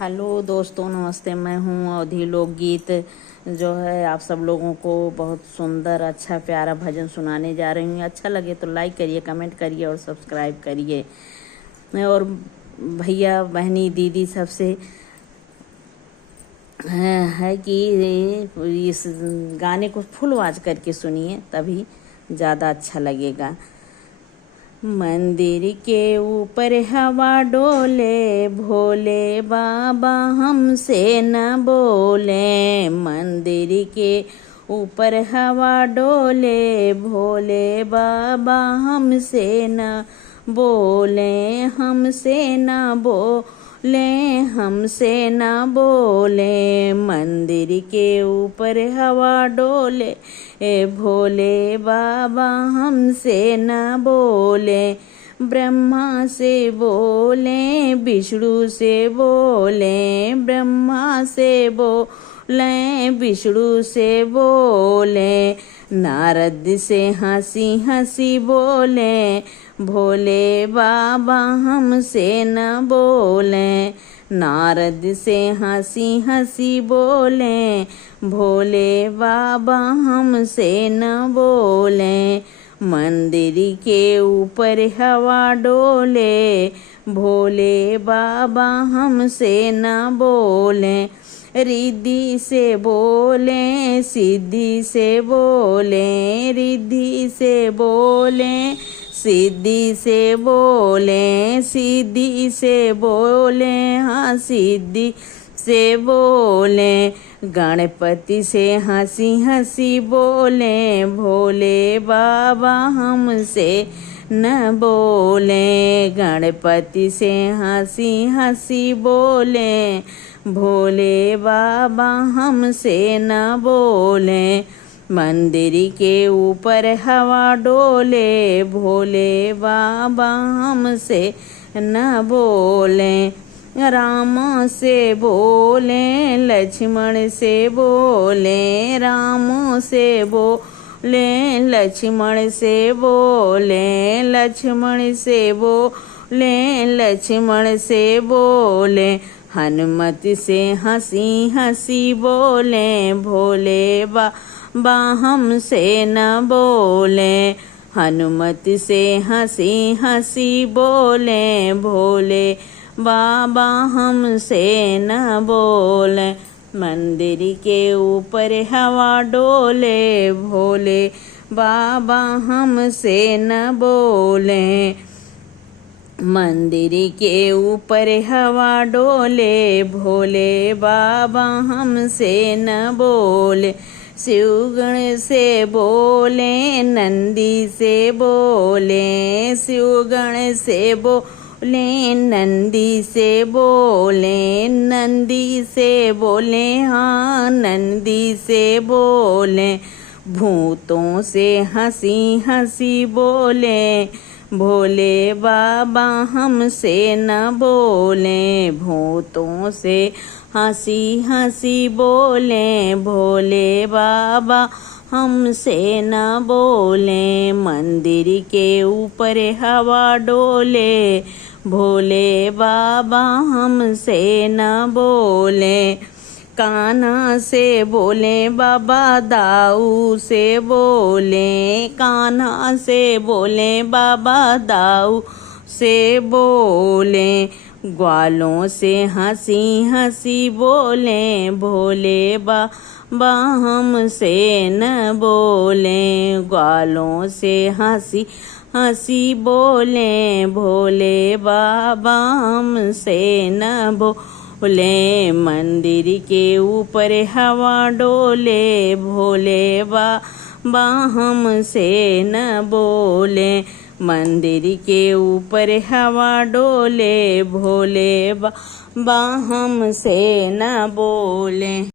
Hello दोस्तों, नमस्ते। मैं हूँ अवधि लोकगीत जो है आप सब लोगों को बहुत सुंदर अच्छा प्यारा भजन सुनाने जा रही हूँ। अच्छा लगे तो लाइक करिए, कमेंट करिए और सब्सक्राइब करिए। और भैया बहनी दीदी सबसे है कि इस गाने को फुल आवाज करके सुनिए, तभी ज़्यादा अच्छा लगेगा। मंदिर के ऊपर हवा डोले, भोले बाबा हमसे न बोले। मंदिर के ऊपर हवा डोले, भोले बाबा हमसे न बोले। हमसे न बोले, हमसे न बोले। मंदिर के ऊपर हवा डोले, भोले बाबा हमसे न बोले। ब्रह्मा से बोले, विष्णु से बोले। ब्रह्मा से बोले, विष्णु से बोले। नारद से हंसी हंसी बोले, भोले बाबा हमसे न बोले। नारद से हंसी हंसी बोले, भोले बाबा हमसे न बोले। मंदिर के ऊपर हवा डोले, भोले बाबा हमसे न बोले। रिद्धि से बोले, सिद्धि से बोले। रिद्धि से बोले, सिद्धि से बोले। सिद्धि से बोले, हाँ सिद्धि से बोले। गणपति से हंसी हंसी बोले, भोले बाबा हमसे न बोले। गणपति से हंसी हंसी बोले, भोले बाबा हमसे न बोले। मंदिर के ऊपर हवा डोले, भोले बाबा हमसे न बोले। राम से बोले, लक्ष्मण से बोले। राम से बोले, लक्ष्मण से बोले। लक्ष्मण से बोले, लक्ष्मण से बोले। हनुमत से हंसी हंसी बोले, भोले बाबा हमसे न बोले। हनुमत से हंसी हंसी बोले, भोले बाबा हमसे न बोले। मंदिर के ऊपर हवा डोले, भोले बाबा हमसे न बोले। मंदिर के ऊपर हवा डोले, भोले बाबा हमसे न बोले। शिवगण से बोले, नंदी से बोले। शिवगण से बोले, नंदी से बोले। नंदी से बोले, हाँ नंदी से बोले। भूतों से हंसी हंसी बोले, भोले बाबा हमसे न बोले। भूतों से हंसी हंसी बोले, भोले बाबा हमसे न बोले। मंदिर के ऊपर हवा डोले, भोले बाबा हमसे न बोले। कान्हा से बोले, बाबा दाऊ से बोले। कान्हा से बोले, बाबा दाऊ से बोले। ग्वालों से हंसी हंसी बोले, भोले बाबा हमसे न बोले। ग्वालों से हंसी हंसी बोले, भोले बाबा हमसे न बोले। मंदिर के ऊपर हवा डोले, भोले बाबा हमसे न बोले। मंदिर के ऊपर हवा डोले, भोले बाबा हमसे न बोले।